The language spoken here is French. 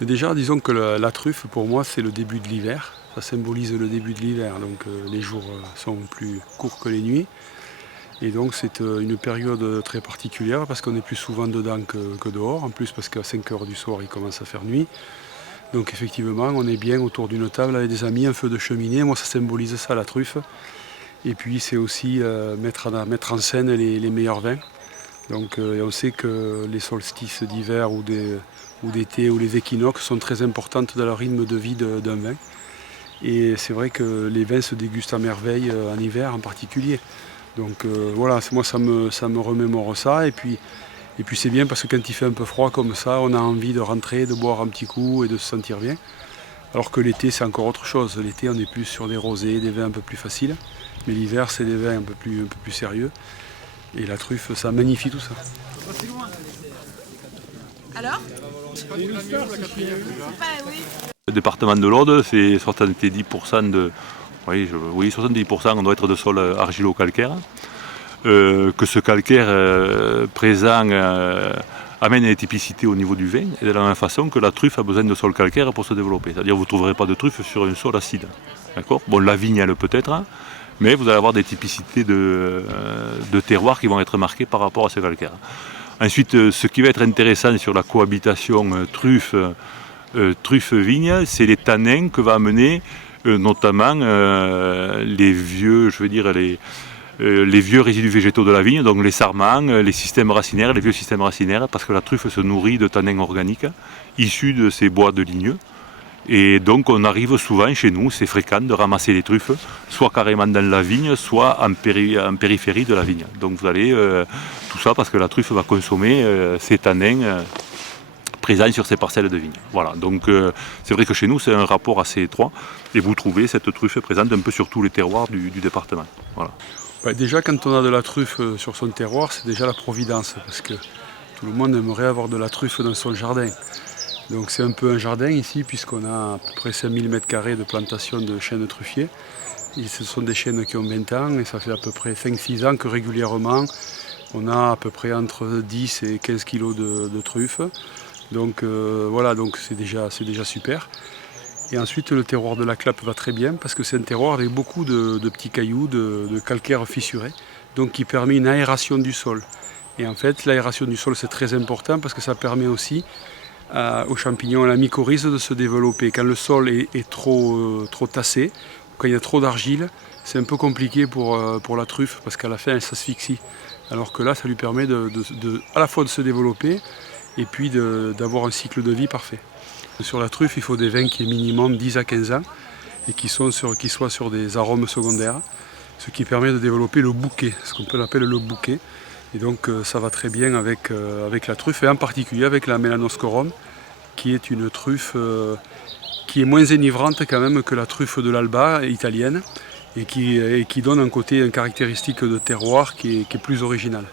Mais déjà, disons que la truffe, pour moi, c'est le début de l'hiver. Ça symbolise le début de l'hiver, donc les jours sont plus courts que les nuits. Et donc c'est une période très particulière parce qu'on est plus souvent dedans que dehors. En plus parce qu'à 5 heures du soir, il commence à faire nuit. Donc effectivement, on est bien autour d'une table avec des amis, un feu de cheminée. Moi, ça symbolise ça, la truffe. Et puis c'est aussi mettre en scène les meilleurs vins. Donc et on sait que les solstices d'hiver ou d'été ou les équinoxes sont très importantes dans le rythme de vie d'un vin. Et c'est vrai que les vins se dégustent à merveille en hiver en particulier. Donc voilà, moi ça me remémore ça. Et puis c'est bien parce que quand il fait un peu froid comme ça, on a envie de rentrer, de boire un petit coup et de se sentir bien. Alors que l'été c'est encore autre chose. L'été on est plus sur des rosés, des vins un peu plus faciles. Mais l'hiver c'est des vins un peu plus sérieux. Et la truffe ça magnifie tout ça. Alors Le département de l'Aude, c'est 70% oui, 70% on doit être de sol argilo-calcaire. Que ce calcaire présent amène des typicités au niveau du vin, et de la même façon que la truffe a besoin de sol calcaire pour se développer. C'est-à-dire que vous ne trouverez pas de truffe sur un sol acide. D'accord ? Bon, la vigne, elle peut-être, hein, mais vous allez avoir des typicités de terroir qui vont être marquées par rapport à ce calcaire. Ensuite, ce qui va être intéressant sur la cohabitation truffe-vigne, c'est les tanins que va amener notamment les vieux, les vieux résidus végétaux de la vigne, donc les sarments, les systèmes racinaires, les vieux systèmes racinaires, parce que la truffe se nourrit de tanins organiques issus de ces bois de ligneux. Et donc on arrive souvent chez nous, c'est fréquent de ramasser les truffes, soit carrément dans la vigne, soit en périphérie de la vigne. Donc vous allez, tout ça parce que la truffe va consommer ces tanins présents sur ces parcelles de vigne. Voilà, donc c'est vrai que chez nous c'est un rapport assez étroit, et vous trouvez cette truffe présente un peu sur tous les terroirs du département. Voilà. Déjà quand on a de la truffe sur son terroir, c'est déjà la providence, parce que tout le monde aimerait avoir de la truffe dans son jardin. Donc c'est un peu un jardin ici, puisqu'on a à peu près 5000 m² de plantation de chênes truffiers. Et ce sont des chênes qui ont 20 ans, et ça fait à peu près 5-6 ans que régulièrement on a à peu près entre 10 et 15 kg de truffes. Donc voilà, donc c'est déjà super. Et ensuite le terroir de la Clappe va très bien parce que c'est un terroir avec beaucoup de petits cailloux, de calcaire fissuré, donc qui permet une aération du sol. Et en fait l'aération du sol c'est très important parce que ça permet aussi aux champignons, à la mycorhize de se développer. Quand le sol est trop tassé, quand il y a trop d'argile, c'est un peu compliqué pour la truffe parce qu'à la fin elle s'asphyxie. Alors que là ça lui permet à la fois de se développer et puis d'avoir un cycle de vie parfait. Sur la truffe, il faut des vins qui aient minimum 10 à 15 ans et qui soient sur des arômes secondaires, ce qui permet de développer le bouquet, ce qu'on appelle le bouquet. Et donc ça va très bien avec la truffe, et en particulier avec la Melanoscorum, qui est une truffe qui est moins enivrante quand même que la truffe de l'Alba italienne, et qui donne un caractéristique de terroir qui est plus original.